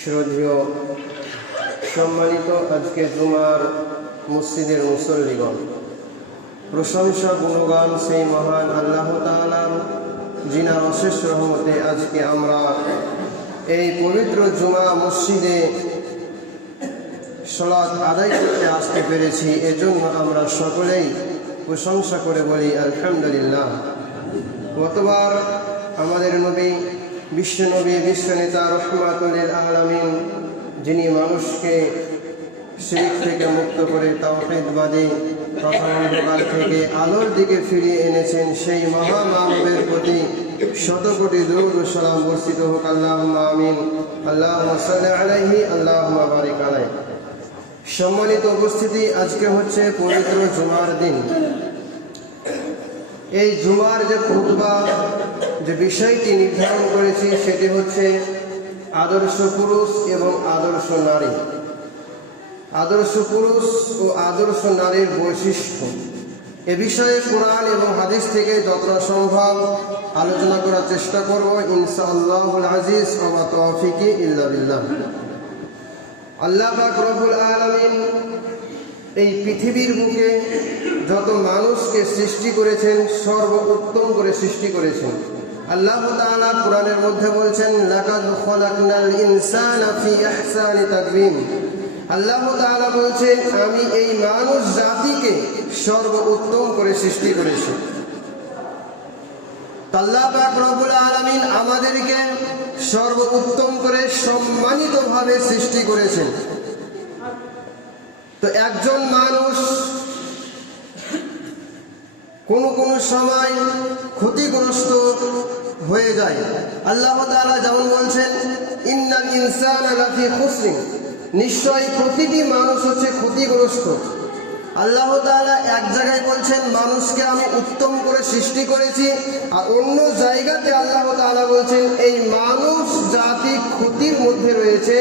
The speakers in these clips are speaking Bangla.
শ্রদ্ধেয় সম্মানিত আজকে জুমার মসজিদের মুসল্লিগণ, প্রশংসা গুণগান সেই মহান আল্লাহ তাআলার, যিনার অশেষ রহমতে আজকে আমরা এই পবিত্র জুমা মসজিদে সালাত আদায় করতে আসতে পেরেছি। এজন্য আমরা সকলেই প্রশংসা করে বলি আলহামদুলিল্লাহ। গতবার আমাদের নবী, বিশ্বনবী, বিশ্বনেতা, রহমাতুল লিল আলামিন, যিনি মানুষকে শিরক থেকে মুক্ত করে তাওহীদবাদী তথা অন্ধকার থেকে আলোর দিকে ফিরিয়ে এনেছেন, সেই মহামানবের প্রতি শতকোটি দুরূদ ও সালাম বর্ষিত হোক। আল্লাহুম্মা আমিন। আল্লাহুম্মা সাল্লি আলাইহি, আল্লাহুম্মা বারিক আলাইহি। সম্মানিত উপস্থিতি, আজকে হচ্ছে পবিত্র জুমার দিন। এই জুমার যে খুতবা, যে বিষয়টি নির্ধারণ করেছি সেটি হচ্ছে আদর্শ পুরুষ এবং আদর্শ নারী। আদর্শ পুরুষ ও আদর্শ নারীর বৈশিষ্ট্য, এ বিষয়ে কোরআন এবং হাদিস থেকে যতটা সম্ভব আলোচনা করার চেষ্টা করব ইনশাআল্লাহুল আজিজ। ওয়া মা তাওফীকি ইল্লা বিল্লাহ। আল্লাহ পাক রব্বুল আলামিন এই পৃথিবীর বুকে যত মানুষকে সৃষ্টি করেছেন, সর্বোত্তম করে সৃষ্টি করেছেন। আল্লাহ তাআলা কোরআনের মধ্যে বলছেন, লাকাদ খালাকনাল ইনসানা ফি আহসানি তাকওয়িম। আল্লাহ তাআলা বলছেন, আমি এই মানুষ জাতিকে সর্বোত্তম করে সৃষ্টি করেছি। আল্লাহ পাক রব্বুল আলামিন আমাদেরকে সর্বোত্তম করে সম্মানিতভাবে সৃষ্টি করেছেন। তো একজন মানুষ কোন সময় ক্ষতিগ্রস্ত হয়ে যায়। আল্লাহ তাআলা যেমন বলছেন, ইন্নাল ইনসানা লাফি খুসরিন, নিশ্চয়ই প্রতিটি মানুষ হচ্ছে ক্ষতিগ্রস্ত। আল্লাহ তাআলা এক জায়গায় বলছেন মানুষকে আমি উত্তম করে সৃষ্টি করেছি, আর অন্য জায়গাতে আল্লাহ তাআলা বলছেন এই মানুষ জাতি ক্ষতির মধ্যে রয়েছে,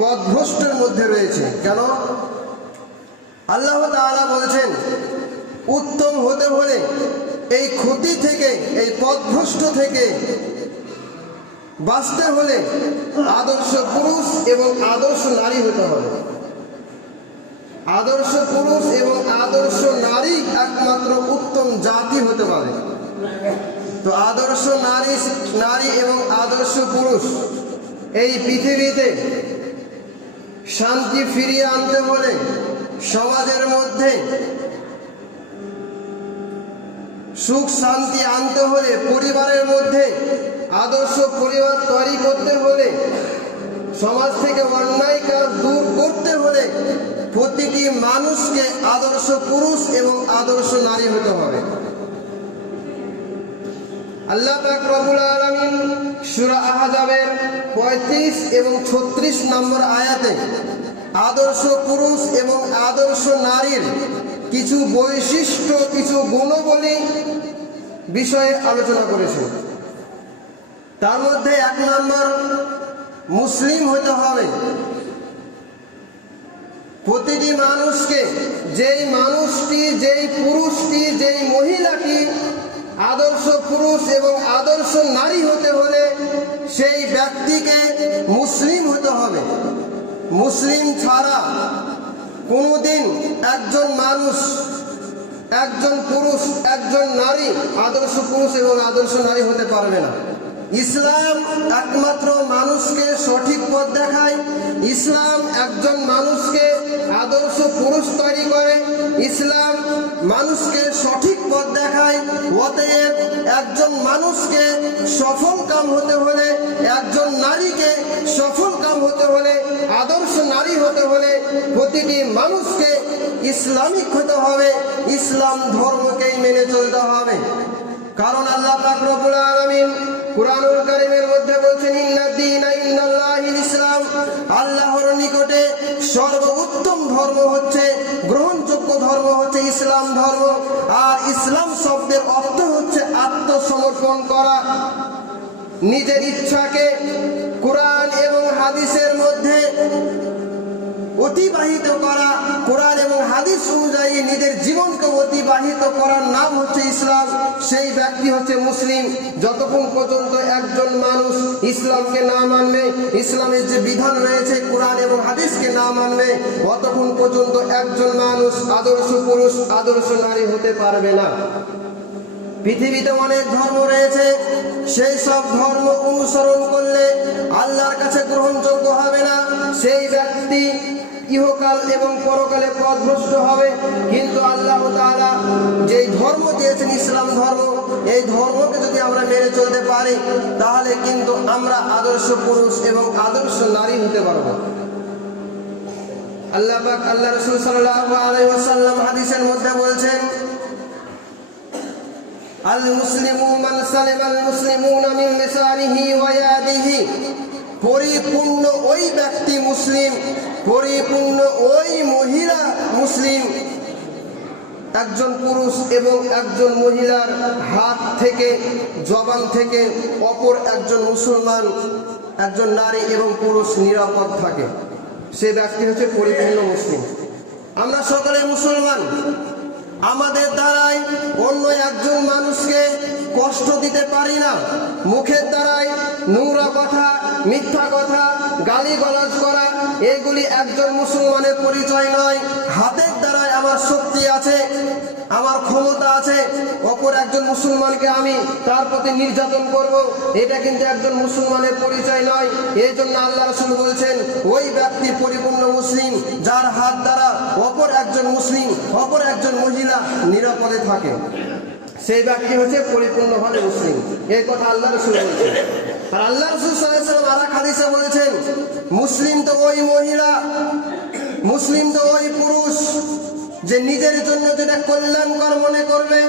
পথভ্রষ্টের মধ্যে রয়েছে। কেন? আল্লাহ তাআলা বলছেন উত্তম হতে হলে এই ক্ষতি থেকে, এই পথভ্রষ্ট থেকে বাঁচতে হলে আদর্শ পুরুষ এবং আদর্শ নারী হতে হবে। আদর্শ পুরুষ এবং আদর্শ নারী একমাত্র উত্তম জাতি হতে পারে। তো আদর্শ নারী এবং আদর্শ পুরুষ, এই পৃথিবীতে শান্তি ফিরিয়ে আনতে হলে, সমাজের মধ্যে সুখ শান্তি আনতে হলে, পরিবারের মধ্যে আদর্শ পরিবার তৈরি করতে হলে, সমাজ থেকে অন্যায় কাজ দূর করতে হলে প্রতিটি মানুষকে আদর্শ পুরুষ এবং আদর্শ নারী হতে হবে। আল্লাহ পাক রব্বুল আলামিন সূরা আহজাবের 35 এবং 36 নম্বর আয়াতে আদর্শ পুরুষ এবং আদর্শ নারীর কিছু বৈশিষ্ট্য, কিছু গুণাবলী বিষয়ে আলোচনা করেছেন। তার মধ্যে 1 নম্বর, মুসলিম হতে হবে। প্রতিটি মানুষকে, যেই মানুষটি, যেই পুরুষটি, যেই মহিলাটি আদর্শ পুরুষ এবং আদর্শ নারী হতে হলে সেই ব্যক্তিকে মুসলিম হতে হবে। মুসলিম ছাড়া কোনোদিন একজন মানুষ, একজন পুরুষ, একজন নারী আদর্শ পুরুষ এবং আদর্শ নারী হতে পারবে না। ইসলাম একমাত্র মানুষকে সঠিক পথ দেখায়। ইসলাম একজন মানুষকে আদর্শ পুরুষ তৈরি করে। ইসলাম মানুষকে সঠিক পথ দেখায়। অতএব একজন মানুষকে সফল কাম হতে হলে, একজন নারীকে সফল কাম হতে হলে, আদর্শ নারী হতে হলে প্রতিটি মানুষকে ইসলামিক হতে হবে, ইসলাম ধর্মকেই মেনে চলতে হবে। কারণ আল্লাহ পাক রব্বুল আলামিন কুরআনুল কারীমের মধ্যে বলছেন, ইন্নাদ-দীনা ইনদাল্লাহিল ইসলাম, আল্লাহর নিকটে সর্বোত্তম ধর্ম হচ্ছে, গ্রহণযোগ্য ধর্ম হচ্ছে ইসলাম ধর্ম। আর ইসলাম শব্দের অর্থ হচ্ছে আত্মসমর্পণ করা। নিজের ইচ্ছাকে কোরআন এবং হাদিসের মধ্যে অতিবাহিত করা, কোরআন এবং হাদিস অনুযায়ী নিজের জীবনকে অতিবাহিত করার নাম হচ্ছে ইসলাম। সেই ব্যক্তি হচ্ছে মুসলিম। যতক্ষণ পর্যন্ত একজন মানুষ ইসলামকে না মানবে, ইসলামের যে বিধান রয়েছে কোরআন এবং হাদিসকে না মানবে, ততক্ষণ পর্যন্ত একজন মানুষ আদর্শ পুরুষ আদর্শ নারী হতে পারবে না। পৃথিবীতে অনেক ধর্ম রয়েছে, সেই সব ধর্ম অনুসরণ করলে আল্লাহর কাছে গ্রহণযোগ্য হবে না। সেই ব্যক্তি ইহকাল এবং পরকালে পথভ্রষ্ট হবে। কিন্তু আল্লাহ তাআলা যেই ধর্ম দিয়েছেন ইসলাম ধর্ম, এই ধর্মকে যদি আমরা মেনে চলতে পারি তাহলে কিন্তু আমরা আদর্শ পুরুষ এবং আদর্শ নারী হতে পারবো। আল্লাহ পাক আল্লাহ রাসূল সাল্লাল্লাহু আলাইহি ওয়াসাল্লাম হাদিসের মধ্যে বলছেন, আল মুসলিমু মান সালিমাল মুসলিমুনা মিন লিসানিহি ওয়া ইয়াদিহি। পরিপূর্ণ ওই ব্যক্তি মুসলিম, পরিপূর্ণ ওই মহিলা মুসলিম, একজন পুরুষ এবং একজন মহিলার হাত থেকে জবান থেকে অপর একজন মুসলমান, একজন নারী এবং পুরুষ নিরাপদ থাকে। সে ব্যক্তি হচ্ছে পরিপূর্ণ মুসলিম। আমরা সকলে মুসলমান, আমাদের দ্বারাই অন্য একজন মানুষকে কষ্ট দিতে পারি না। মুখের দ্বারাই নোংরা কথা, মিথ্যা কথা, গালিগালাজ করা, এগুলি একজন মুসলমানের পরিচয় নয়। হাতের দ্বারাই আমার শক্তি আছে, আমার ক্ষমতা আছে, অপর একজন মুসলমানকে আমি তার প্রতি নির্যাতন করব, এটা কিন্তু একজন মুসলমানের পরিচয় নয়। এই জন্য আল্লাহ রাসূল বলছেন, ওই ব্যক্তি পরিপূর্ণ মুসলিম যার হাত দ্বারা অপর একজন মুসলিম, অপর একজন মহিলা নিরাপদে থাকে। সেই ব্যক্তি হচ্ছে পরিপূর্ণভাবে মুসলিম। এই কথা আল্লাহ রাসূল বলছেন। আর আল্লাহ রাসূল সাল্লাল্লাহু আলাইহি ওয়াসাল্লাম আরেক হাদিসে বলেছেন, মুসলিম তো ওই মহিলা, মুসলিম তো ওই পুরুষ যে নিজের জন্য যেটা কল্যাণকর মনে করবে,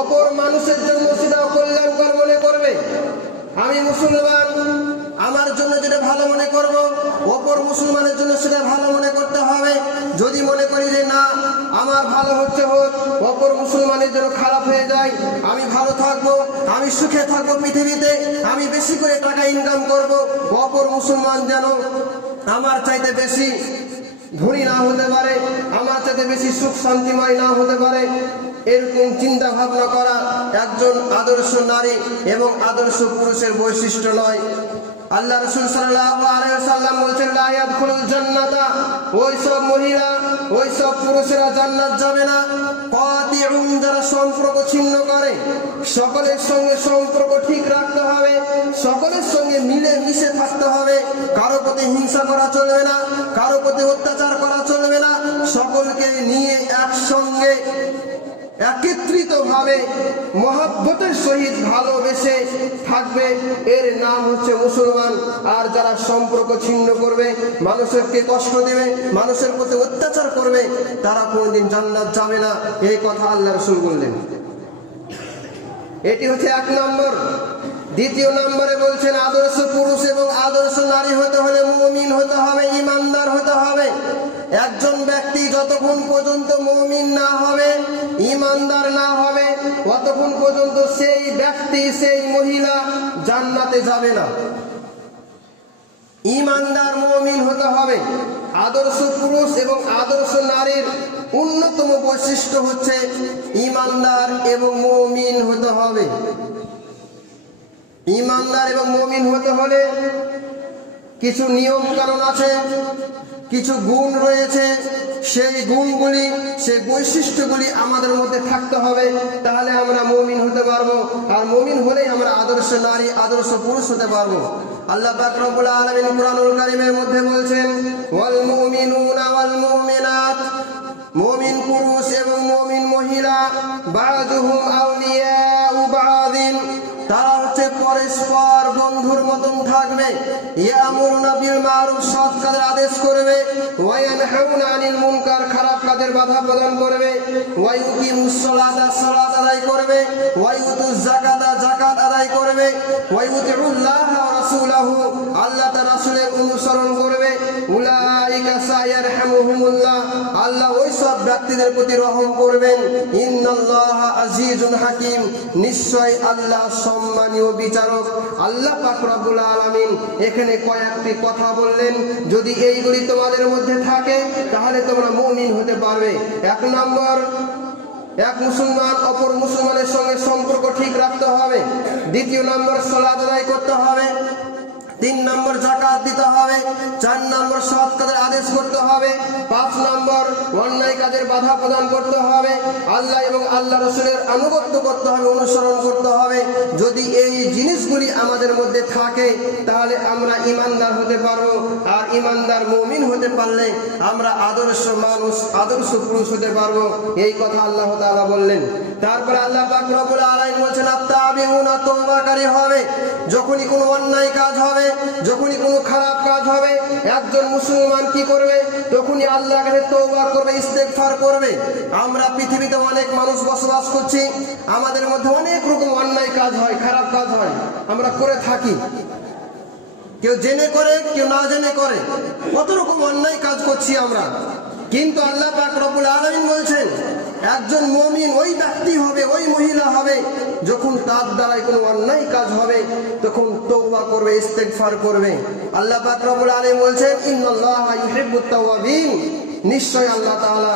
অপর মানুষের জন্য সেটাও কল্যাণকর মনে করবে। আমি মুসলমান, আমার জন্য যেটা ভালো মনে করব, অপর মুসলমানের জন্য সেটা ভালো মনে করতে হবে। যদি মনে করি যে না, আমার ভালো হচ্ছে হোক, অপর মুসলমানের জন্য খারাপ হয়ে যায়, আমি ভালো থাকবো, আমি সুখে থাকবো পৃথিবীতে, আমি বেশি করে টাকা ইনকাম করব, অপর মুসলমান যেন আমার চাইতে বেশি ধনী না হতে পারে, আমার চাইতে বেশি সুখ শান্তিময় না হতে পারে, এরকম চিন্তা ভাবনা করা একজন আদর্শ নারী এবং আদর্শ পুরুষের বৈশিষ্ট্য নয়। আল্লাহ রাসূল সাল্লাল্লাহু আলাইহি ওয়াসাল্লাম বলেছেন, লা ইয়াদখুলুল জান্নাতা, ওই সব মহিলা, ওই সব পুরুষেরা জান্নাত যাবে না। কাতিউন, যারা সম্পর্ক ছিন্ন করে। সকলের সঙ্গে সম্পর্ক ঠিক রাখতে হবে, সকলের সঙ্গে মিলে মিশে থাকতে হবে, কারো প্রতি হিংসা করা চলবে না, কারো প্রতি অত্যাচার করা চলবে না, সকলকে নিয়ে একসঙ্গে একত্রিত ভাবে মহব্বতের সহিত ভালোবেসে থাকবে, এর নাম হচ্ছে মুসলমান। আর যারা সম্পর্ক ছিন্ন করবে, মানুষকে কষ্ট দেবে, মানুষের প্রতি অত্যাচার করবে, তারা কোনোদিন জান্নাত যাবে না। এই কথা আল্লাহ রাসূল বললেন। এটি হচ্ছে এক নম্বর। দ্বিতীয় নম্বরে বলছেন, আদর্শ পুরুষ এবং আদর্শ নারী হতে হলে মুমিন হতে হবে, ইমানদার হতে হবে। একজন ব্যক্তি যতক্ষণ পর্যন্ত মুমিন না হবে, ইমানদার না হবে, ততক্ষণ পর্যন্ত সেই ব্যক্তি, সেই মহিলা জান্নাতে যাবে না। ইমানদার মুমিন হতে হবে। আদর্শ পুরুষ এবং আদর্শ নারীর অন্যতম বৈশিষ্ট্য হচ্ছে ইমানদার এবং মুমিন হতে হবে। ইমানদার এবং মুমিন হতে হলে কিছু নিয়ম কানুন আছে, কিছু গুণ রয়েছে, সেই গুণগুলি, সেই বৈশিষ্ট্যগুলি আমাদের মধ্যে থাকতে হবে, তাহলে আমরা মুমিন হতে পারবো। আর মুমিন হলেই আমরা আদর্শ নারী, আদর্শ পুরুষ হতে পারবো। আল্লাহ পাক রব্বুল আলামিন কুরআনুল কারীমের মধ্যে বলছেন, ওয়াল মুমিনুনা ওয়াল মুমিনাত, মুমিন পুরুষ এবং মুমিন মহিলা, বাযুহুম আউলিয়াউ বাযিন, তারা হচ্ছে পরস্পর বন্ধুর মতন থাকবে। ইয়ামুরুনা বিল মারুফ, সৎ কাজের আদেশ করবে, ওয়া ইয়ানহাউনা আনিল মুনকার, খারাপ কাজের বাধা প্রদান করবে, ওয়া ইউকিমুস সালাতা, সালাত আদায় করবে, ওয়া ইউতুজ যাকাতা, যাকাত আদায় করবে, ওয়া ইউতিউল্লাহ ওয়া রাসূলাহু, আল্লাহ তার রাসূলের অনুসরণ করবে। উলাইকা সায়ারহামুহুমুল্লাহ, আল্লাহ ওই সব ব্যক্তিদের প্রতি রহম করবেন। ইন্নাল্লাহা আজিজুন হাকিম, নিশ্চয় আল্লাহ সম্মানীয় বিচারক। আল্লাহ পাক রব্বুল আলামিন এখানে কয়েকটি কথা বললেন, যদি এইগুলি তোমাদের মধ্যে থাকে তাহলে তোমরা মুমিন হতে পারবে। এক নম্বর, এক মুসলমান অপর মুসলমানের সঙ্গে সম্পর্ক ঠিক রাখতে হবে। দ্বিতীয় নম্বর, সালাত আদায় করতে হবে। 3 নম্বর, যাকাত দিতে হবে। 4 নম্বর, সৎ কাজের আদেশ করতে হবে। 5 নম্বর, অন্যায় কাজের বাধা প্রদান করতে হবে। আল্লাহ এবং আল্লাহ রাসূলের আনুগত্য করতে হবে, অনুসরণ করতে হবে। যদি এই জিনিসগুলি আমাদের মধ্যে থাকে তাহলে আমরা ঈমানদার হতে পারবো। আর ঈমানদার মুমিন হতে পারলে আমরা আদর্শ মানুষ, আদর্শ পুরুষ হতে পারবো। এই কথা আল্লাহ তাআলা বললেন। তারপরে আল্লাহ পাক রব্বুল আলামিন বলেছেন, আত্তাবিউনা, তওবাকারী হবে। যখনই কোনো অন্যায় কাজ হবে, যখনই কোনো খারাপ কাজ হবে, একজন মুসলমান কি করবে? তখনই আল্লাহর কাছে তওবা করবে, ইস্তেগফার করবে। আমরা পৃথিবীতে অনেক মানুষ বসবাস করছি, আমাদের মধ্যে অনেক রকম অন্যায় কাজ হয়, খারাপ কাজ হয়, আমরা করে থাকি। কেউ জেনে করে, কেউ না জেনে করে, কত রকম অন্যায় কাজ করছি আমরা। কিন্তু আল্লাহ পাক রব্বুল আলামিন বলছেন, একজন মুমিন ওই ব্যক্তি হবে, ওই মহিলা হবে, যখন তার দ্বারাই কোনো অন্যায় কাজ হবে তখন তওবা করবে, ইস্তেগফার করবে। আল্লাহ পাক রব্বুল আলামিন বলছেন, ইন্নাল্লাহা ইউহিব্বুত তাওয়াবিন, নিশ্চয় আল্লাহ তাআলা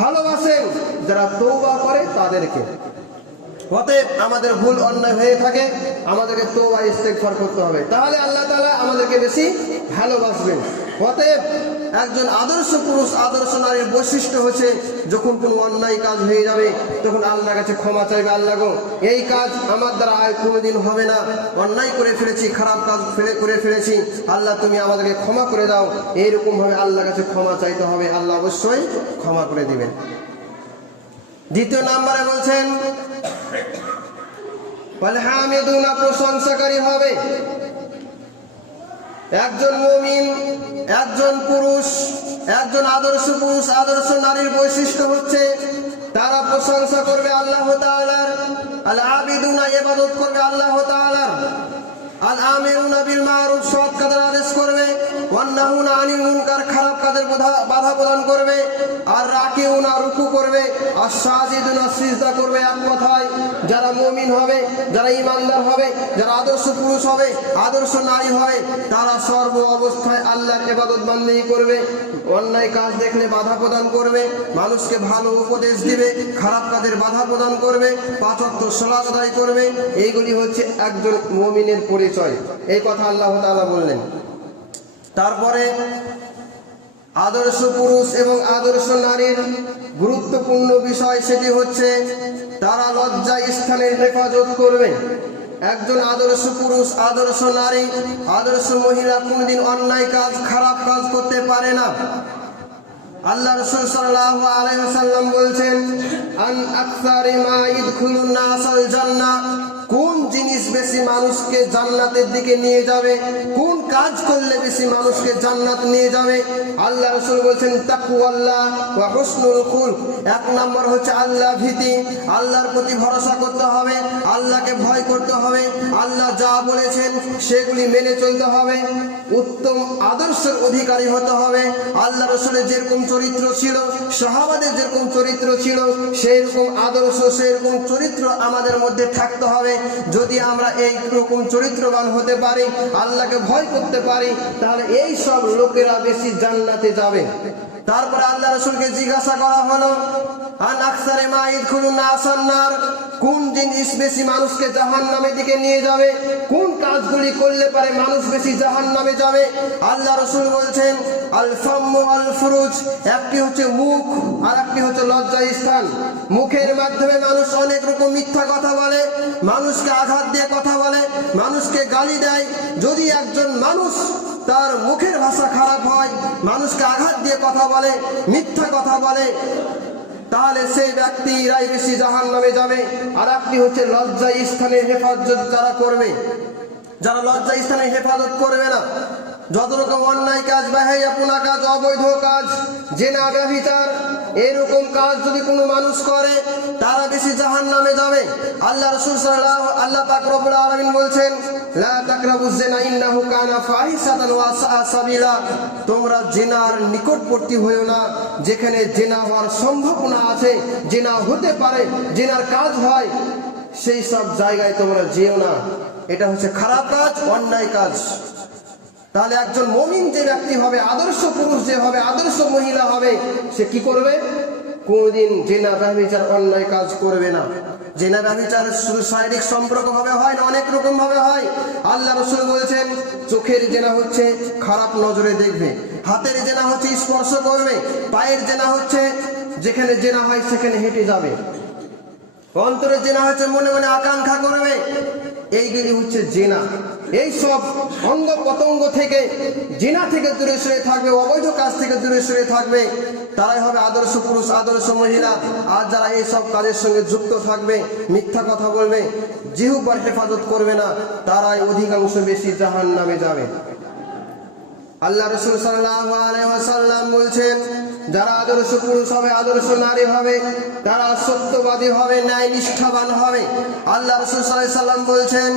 ভালোবাসেন যারা তওবা করে তাদেরকে। অতএব আমাদের ভুল অন্যায় হয়ে থাকে, আমাদেরকে তওবা ইস্তেগফার করতে হবে, তাহলে আল্লাহ তাআলা আমাদেরকে বেশি ভালোবাসবেন। অতএব একজন আদর্শ পুরুষ, আদর্শ নারীর বৈশিষ্ট্য হচ্ছে যখন কোনো অন্যায় কাজ হয়ে যাবে তখন আল্লাহর কাছে ক্ষমা চাইবে। আল্লাহ গো, এই কাজ আমার দ্বারা আর কোনোদিন হবে না, অন্যায় করে ফেলেছি, খারাপ কাজ করে ফেলেছি, আল্লাহ তুমি আমাদেরকে ক্ষমা করে দাও। এইরকম ভাবে আল্লাহর কাছে ক্ষমা চাইতে হবে, আল্লাহ অবশ্যই ক্ষমা করে দিবেন। দ্বিতীয় নম্বরে বলছেন, হামিদুনা, প্রশংসাকারী হবে। একজন মুমিন, একজন পুরুষ, একজন আদর্শ পুরুষ, আদর্শ নারীর বৈশিষ্ট্য হচ্ছে তারা প্রশংসা করবে আল্লাহ তাআলার। আল আবিদুনা, ইবাদত করবে আল্লাহ তাআলার। আল আমিরুনা বিল মারুফ, সৎ কাজের আদেশ করবে। ওয়ান নাহুনা আনিল মুনকার, খারাপ কাজের বাধা প্রদান করবে। আর রাকিউনা, রুকু করবে। আর সাজিদুনা, সিজদা করবে। এক কথায় যারা মুমিন হবে, যারা ঈমানদার হবে, যারা আদর্শ পুরুষ হবে, আদর্শ নারী হবে, তারা সর্ব অবস্থায় আল্লাহর ইবাদত বান্দেগি করবে। অন্যায় কাজ দেখলে বাধা প্রদান করবে, মানুষকে ভালো উপদেশ দিবে, খারাপ কাজের বাধা প্রদান করবে, 5 ওয়াক্ত সালাত আদায় করবে। এইগুলি হচ্ছে একজন মুমিনের পরিচয়। এই কথা আল্লাহ তাআলা বললেন। তারপরে আদর্শ পুরুষ এবং আদর্শ নারীর গুরুত্বপূর্ণ বিষয় সেটি হচ্ছে তারা লজ্জা স্থানের হেফাজত করবে। একজন আদর্শ পুরুষ, আদর্শ নারী, আদর্শ মহিলা কোনদিন অন্যায় কাজ, খারাপ কাজ করতে পারে না। আল্লাহ রাসূল সাল্লাল্লাহু আলাইহি ওয়াসাল্লাম বলছেন, আন আকসারি মা ইদখুলুন নাসাল জান্নাহ, কোন জিনিস বেশি মানুষকে জান্নাতের দিকে নিয়ে যাবে, কোন কাজ করলে বেশি মানুষকে জান্নাত নিয়ে যাবে? আল্লাহ রাসূল বলছেন, তাকওয়াল্লাহ ওয়া হুসনুল খুলক। 1 নম্বর হচ্ছে আল্লাহ ভীতি, আল্লাহর প্রতি ভরসা করতে হবে, আল্লাহকে ভয় করতে হবে, আল্লাহ যা বলেছেন সেগুলি মেনে চলতে হবে, উত্তম আদর্শের অধিকারী হতে হবে। আল্লাহ রাসূলের যেরকম চরিত্র ছিল, সাহাবাদের যেরকম চরিত্র ছিল, সেই রকম আদর্শ, সেই রকম চরিত্র আমাদের মধ্যে থাকতে হবে। যদি আমরা এই রকম চরিত্রবান হতে পারি, আল্লাহকে ভয় করতে পারি, তাহলে এই সব লোকেরা বেশি জান্নাতে যাবে। তারপরে আল্লাহ রাসূলকে জিজ্ঞাসা করা হলো, আন আকসারে মা ইদখুলুন নাসান নার, কোন জিনিস বেশি মানুষকে জাহান্নামের দিকে নিয়ে যাবে, কোন কাজগুলি করলে পারে মানুষ বেশি জাহান্নামে যাবে? আল্লাহ রাসূল বলছেন, আল ফাম্মু আল ফুরুজ, একটি হচ্ছে মুখ আর একটি হচ্ছে লজ্জা স্থান। মুখের মাধ্যমে মানুষ অনেক রকম মিথ্যা কথা বলে, মানুষকে আঘাত দিয়ে কথা বলে, মানুষকে গালি দেয়। যদি একজন মানুষ তার মুখের ভাষা খারাপ হয়, মানুষকে আঘাত দিয়ে কথা বলে, মিথ্যা কথা বলে, তাহলে সেই ব্যক্তিরাই বেশি জাহান্নামে যাবে। আর একটি হচ্ছে লজ্জা স্থানের হেফাজত যারা করবে, যারা লজ্জা স্থানের হেফাজত করবে না, যত রকম অন্যায় কাজ, বেহায়াপনা কাজ, অবৈধ কাজ, জেনা, ব্যভিচার, এরকম কাজ যদি কোনো মানুষ করে তারা বেশি জাহান্নামে যাবে। আল্লাহ রাসূল আল্লাহ পাক রব্বুল আলামিন বলছেন, লা তাকরাবুজ জিনা ইন্নাহু কানা ফাহিশাতান ওয়া সাআ সাবিলা, তোমরা জিনার নিকটবর্তী হইও না, যেখানে জিনা হওয়ার সম্ভাবনা আছে, জিনা হতে পারে, জিনার কাজ হয়, সেই সব জায়গায় তোমরা যেও না। এটা হচ্ছে খারাপ কাজ, অন্যায় কাজ। তাহলে একজন মুমিন যে ব্যক্তি হবে, আদর্শ পুরুষ যে হবে, আদর্শ মহিলা হবে, সে কি করবে? কোনদিন জিনা ব্যভিচার অন্যায় কাজ করবে না। জিনা ব্যভিচার শুধু শারীরিক সম্পর্ক ভাবে হয় না, অনেক রকম ভাবে হয়। আল্লাহ রাসূল বলেছেন চোখের জেনা হচ্ছে খারাপ নজরে দেখবে, হাতের জেনা হচ্ছে স্পর্শ করবে, পায়ের জেনা হচ্ছে যেখানে জেনা হয় সেখানে হেঁটে যাবে, অন্তরের জেনা হচ্ছে মনে মনে আকাঙ্ক্ষা করবে। এইগুলি হচ্ছে জেনা। এই সব অঙ্গ প্রত্যঙ্গ থেকে, জিনা থেকে দূরে সরে থাকবে, অবৈধ কাজ থেকে দূরে সরে থাকবে, তারাই হবে আদর্শ পুরুষ, আদর্শ মহিলা। আর যারা এই সব কাজের সঙ্গে যুক্ত থাকবে, মিথ্যা কথা বলবে, জিহ্বার হেফাজত করবে না, তারাই অধিকাংশ বেশি জাহান্নামে যাবে। আল্লাহ রাসূল সাল্লাল্লাহু আলাইহি ওয়াসাল্লাম বলছেন, যারা আদর্শ পুরুষ হবে, আদর্শ নারী হবে, তারা সত্যবাদী হবে, ন্যায় নিষ্ঠাবান হবে। আল্লাহ রাসূল সাল্লাল্লাহু আলাইহি ওয়াসাল্লাম বলছেন,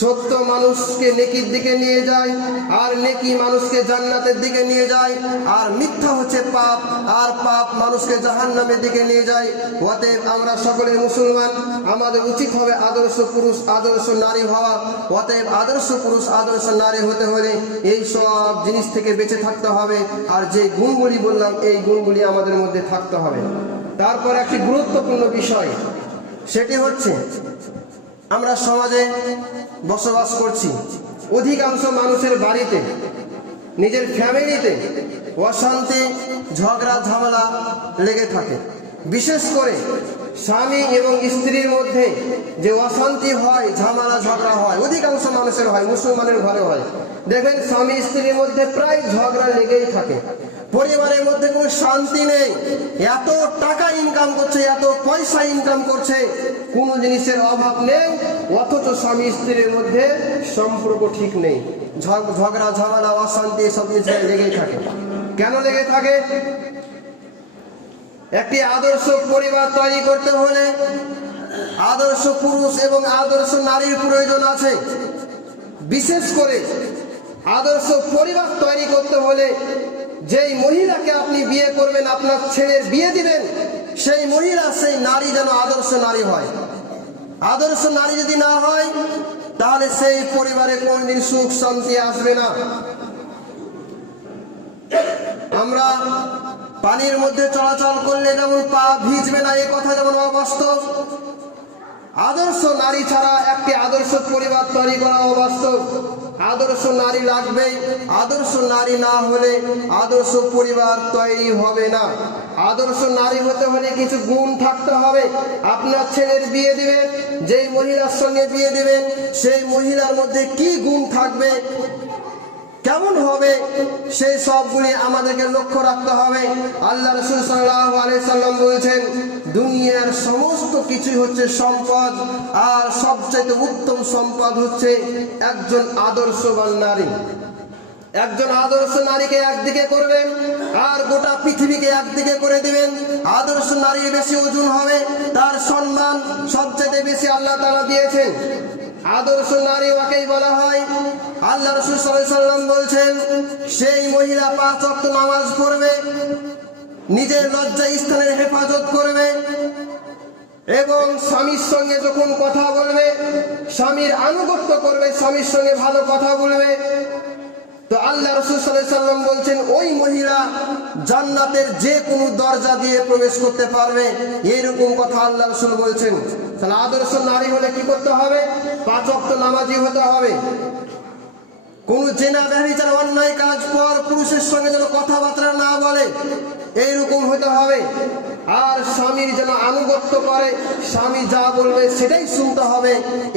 সত্য মানুষকে নেকির দিকে নিয়ে যায়, আর নেকি মানুষকে জান্নাতের দিকে নিয়ে যায়, আর মিথ্যা হচ্ছে পাপ, আর পাপ মানুষকে জাহান্নামের দিকে নিয়ে যায়। অতএব আমরা সকলে মুসলমান, আমাদের উচিত হবে আদর্শ পুরুষ, আদর্শ নারী হওয়া। অতএব আদর্শ পুরুষ, আদর্শ নারী হতে হলে এই সব জিনিস থেকে বেঁচে থাকতে হবে, আর যে গুণগুলি বললাম এই গুণগুলি আমাদের মধ্যে থাকতে হবে। তারপর একটি গুরুত্বপূর্ণ বিষয়, সেটি হচ্ছে আমরা সমাজে বসবাস করছি, অধিকাংশ মানুষের বাড়িতে, নিজের ফ্যামিলিতে অশান্তি, ঝগড়া ঝামেলা লেগে থাকে। বিশেষ করে স্বামী এবং স্ত্রীর মধ্যে যে অশান্তি হয়, ঝামেলা ঝগড়া হয়, অধিকাংশ মানুষের হয়, মুসলমানের ঘরে হয়। দেখবেন স্বামী স্ত্রীর মধ্যে প্রায় ঝগড়া লেগেই থাকে। পরিবারের মধ্যে কোনো শান্তি নেই, এত টাকা ইনকাম করছে, এত পয়সা ইনকাম করছে, কোনো জিনিসের অভাব নেই, অথচ স্বামী স্ত্রীর মধ্যে সম্পর্ক ঠিক নেই। ঝগড়া ঝামেলা, অশান্তি সব কিছু লেগেই থাকে। কেন লেগে থাকে? একটি আদর্শ পরিবার তৈরি করতে হলে আদর্শ পুরুষ এবং আদর্শ নারীর প্রয়োজন আছে। বিশেষ করে আদর্শ পরিবার তৈরি করতে হলে যেই মহিলাকে আপনি বিয়ে করবেন, আপনার ছেলের বিয়ে দিবেন, সেই মহিলা, সেই নারী যেন আদর্শ নারী হয়। আদর্শ নারী যদি না হয়, তাহলে সেই পরিবারে কোনদিন সুখ শান্তি আসবে না। আমরা পানির মধ্যে চলাচল করলে যেমন পা ভিজবে না, এই কথা যেমন অবাস্তব, আদর্শ নারী ছাড়া একটি আদর্শ পরিবার তৈরি করা অবাস্তব। আদর্শ নারী লাগবে, আদর্শ নারী না হলে আদর্শ পরিবার তৈরি হবে না। আদর্শ নারী হতে হলে কিছু গুণ থাকতে হবে। আপনার ছেলের বিয়ে দিবেন, যেই মহিলার সঙ্গে বিয়ে দিবেন, সেই মহিলার মধ্যে কি গুণ থাকবে, কেমন হবে, সেই সবগুলি আমাদেরকে লক্ষ্য রাখতে হবে। আল্লাহ রাসূল সাল্লাল্লাহু আলাইহি সাল্লাম বলেছেন, দুনিয়ার সমস্ত কিছুই হচ্ছে সম্পদ, আর সবচেয়ে উত্তম সম্পদ হচ্ছে একজন আদর্শবান নারী। একজন আদর্শ নারীকে একদিকে করবেন, আর গোটা পৃথিবীকে একদিকে করে দিবেন। আদর্শ নারীর বেশি ওজন হবে, তার সম্মান সবচেয়ে বেশি আল্লাহ তাআলা দিয়েছেন। আদর্শ নারী ওয়াকেই বলা হয়। আল্লাহ রাসূল সাল্লাল্লাহু আলাইহি সাল্লাম বলছেন, সেই মহিলা 5 ওয়াক্ত নামাজ পড়বে, নিজের লজ্জা স্থানের হেফাজত করবে, এবং স্বামীর সঙ্গে যখন কথা বলবে স্বামীর আনুগত্য করবে, স্বামীর সঙ্গে ভালো কথা বলবে। তো আল্লাহ রাসূল সাল্লাল্লাহু আলাইহি সাল্লাম বলছেন, ওই মহিলা জান্নাতের যে কোনো দরজা দিয়ে প্রবেশ করতে পারবে, এরকম কথা আল্লাহ রাসূল বলছেন। তাহলে আদর্শ নারী হলে কি করতে হবে? 5 ওয়াক্ত নামাজি হতে হবে। কোন জেনা ব্যভিচার অন্যায় কাজ পর পুরুষের সঙ্গে যেন কথাবার্তা না বলে, এইরকম হতে হবে। আর স্বামীর যেন আনুগত্য করে, স্বামী যা বলবে সেটাই শুনতে হবে,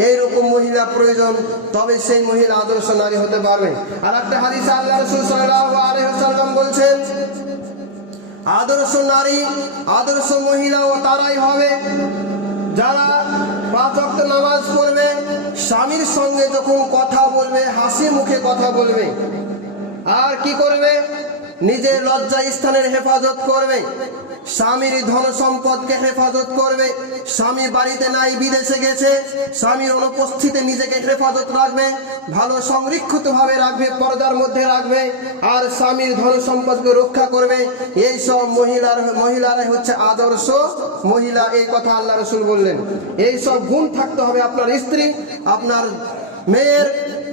এইরকম মহিলা প্রয়োজন, তবে সেই মহিলা আদর্শ নারী হতে পারবে। আর একটা হাদিসে আল্লাহ রাসূল সাল্লাল্লাহু আলাইহি ওয়াসাল্লাম বলছেন, আদর্শ নারী, আদর্শ মহিলাও তারাই হবে যারা 5 ওয়াক্ত নামাজ পড়বে, স্বামীর সঙ্গে যখন কথা বলবে হাসি মুখে কথা বলবে, আর কি করবে? নিজের লজ্জা স্থানের হেফাজত করবে, স্বামীর ধন সম্পদকে হেফাজত করবে। স্বামী বাড়িতে নাই, বিদেশে গেছে, স্বামীর অনুপস্থিতিতে নিজেকে হেফাজত রাখবে, ভালো সংরক্ষিত ভাবে রাখবে, পর্দার মধ্যে রাখবে, আর স্বামীর ধন সম্পদকে রক্ষা করবে। এই সব মহিলারাই হচ্ছে আদর্শ মহিলা। এই কথা আল্লাহ রাসূল বললেন। এই সব গুণ থাকতে হবে আপনার স্ত্রী, আপনার মেয়ের,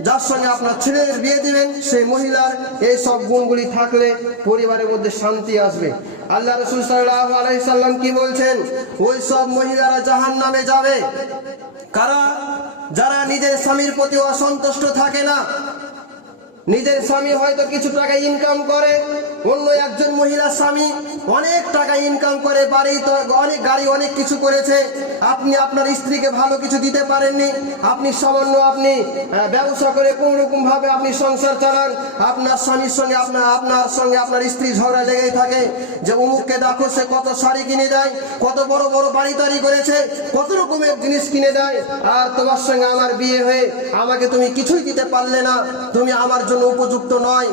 যার সঙ্গে আপনার ছেলের বিয়ে দিবেন, সেই মহিলার এই সব গুণগুলি থাকলে পরিবারের মধ্যে শান্তি আসবে। আল্লাহ রাসূল সাল্লাল্লাহু আলাইহি সাল্লাম কি বলছেন? ওই সব মহিলারা জাহান্নামে যাবে কারা? যারা নিজের স্বামীর প্রতি অসন্তুষ্ট থাকে না। নিজের স্বামী হয়তো কিছু টাকা ইনকাম করে, অন্য একজন মহিলার স্বামী অনেক টাকা ইনকাম করে, বাড়ি তো অনেক গাড়ি অনেক কিছু করেছে, আপনি আপনার স্ত্রীকে ভালো কিছু দিতে পারেননি, আপনি সামান্য ব্যবসা করে কোন রকম ভাবে আপনি সংসার চালান, আপনার স্বামীর সঙ্গে আপনার স্ত্রী ঝগড়া লেগেই থাকে যে অমুককে দেখো সে কত শাড়ি কিনে দেয়, কত বড় বড় বাড়ি তৈরি করেছে, কত রকমের জিনিস কিনে দেয়, আর তোমার সঙ্গে আমার বিয়ে হয়ে আমাকে তুমি কিছুই দিতে পারলে না, তুমি আমার জন্য উপযুক্ত নয়।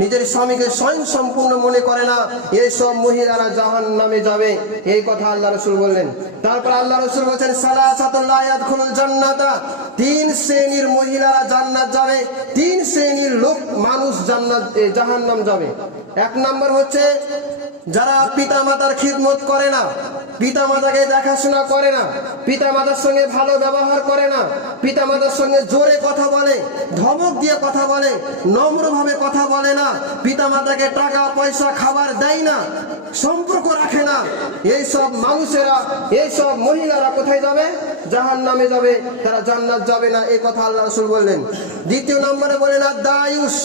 নিজের স্বামীকে স্বয়ং সম্পূর্ণ মনে করে না। এইসব মহিলারা জাহান্নামে যাবে। এই কথা আল্লাহ রাসূল বললেন। তারপর আল্লাহ রাসূল বলেছেন সালাসাতুল লা ইয়াদখুলুল জান্নাতা, তিন শ্রেণীর মহিলারা জান্নাত যাবে, তিন শ্রেণীর লোক মানুষ জাহান্নাম যাবে। এক নম্বর হচ্ছে যারা পিতামাতার খিদমত করে না, পিতামাতাকে দেখাশোনা করে না, পিতামাতার সঙ্গে ভালো ব্যবহার করে না, পিতামাতার সঙ্গে জোরে কথা বলে, ধমক দিয়ে কথা বলে, নম্রভাবে কথা বলে না, পিতামাতাকে টাকা পয়সা খাবার দেয় না, সম্পর্ক রাখে না, এইসব মানুষেরা, এইসব মহিলারা কোথায় যাবে? জাহান্নামে যাবে, তারা জান্নাত যাবে না। এই কথা আল্লাহ রাসূল বললেন। দ্বিতীয় নম্বরে বলেন আদ-দায়ুস,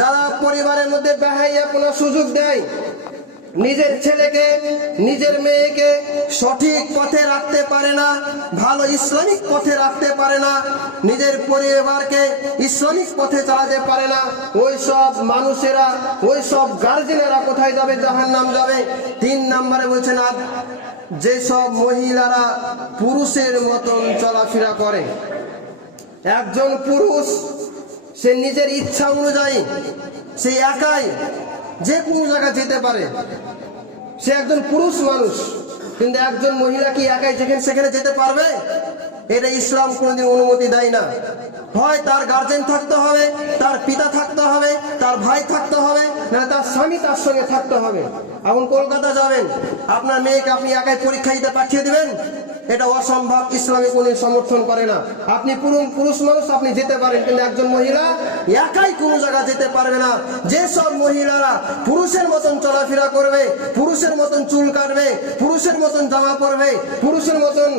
যারা পরিবারের মধ্যে বেহায়াপনা সুযোগ দেয়, নিজের ছেলেকে নিজের মেয়েকে সঠিক পথে রাখতে পারে না, ভালো ইসলামিক পথে রাখতে পারে না, নিজের পরিবারকে ইসলামিক পথে চালাতে পারে না, ওই সব মানুষেরা, ওই সব গার্জেনেরা কোথায় যাবে? জাহান্নাম যাবে। তিন নম্বরে বলছেন যেসব মহিলারা পুরুষের মতন চলাফেরা করে। একজন পুরুষ সে নিজের ইচ্ছা অনুযায়ী সে একাই যে কোনো জায়গায় যেতে পারে, সে একজন পুরুষ মানুষ, কিন্তু একজন মহিলা কি একাই যেখানে সেখানে যেতে পারবে? এটা ইসলাম কোনোদিন অনুমতি দেয় না। হয় তার গার্জেন থাকতে হবে, তার পিতা থাকতে হবে, তার ভাই থাকতে হবে, না তার স্বামী তার সঙ্গে থাকতে হবে। এখন কলকাতা যাবেন, আপনার মেয়েকে আপনি একাই পরীক্ষা দিতে পাঠিয়ে দিবেন? এটা অসম্ভব, ইসলামে কোনো সমর্থন করে না। আপনি পুরুষ মানুষ, আপনি যেতে পারেন, কিন্তু একজন মহিলা একাই কোনো জায়গা যেতে পারবে না। যেসব মহিলারা পুরুষের মতন চলাফেরা করবে, পুরুষের মতন চুল কাটবে, পুরুষের মতন জামা পরবে, পুরুষের মতন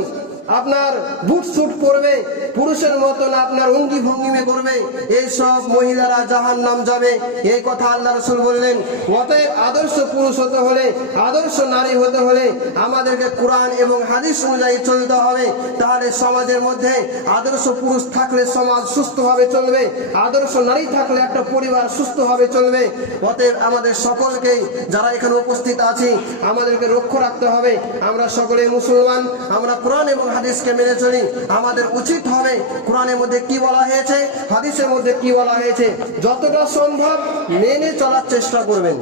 আপনার বুট স্যুট পরবে, পুরুষের মতন আপনার অঙ্গি ভঙ্গিমে করবে, এইসব মহিলারা জাহান্নাম যাবে। এই কথা আল্লাহ রাসূল বললেন। অতএব আদর্শ পুরুষ হতে হলে, আদর্শ নারী হতে হলে আমাদেরকে কোরআন এবং হাদিস অনুযায়ী চলতে হবে। তাহলে সমাজের মধ্যে আদর্শ পুরুষ থাকলে সমাজ সুস্থভাবে চলবে, আদর্শ নারী থাকলে একটা পরিবার সুস্থভাবে চলবে। অতএব আমাদের সকলকেই, যারা এখানে উপস্থিত আছি, আমাদেরকে লক্ষ্য রাখতে হবে, আমরা সকলে মুসলমান, আমরা কোরআন এবং হাদিসকে মেনে চলি। আমাদের উচিত হবে কোরআনের মধ্যে কি বলা হয়েছে, হাদিসের মধ্যে কি বলা হয়েছে, যতটা সম্ভব মেনে চলার চেষ্টা করবেন।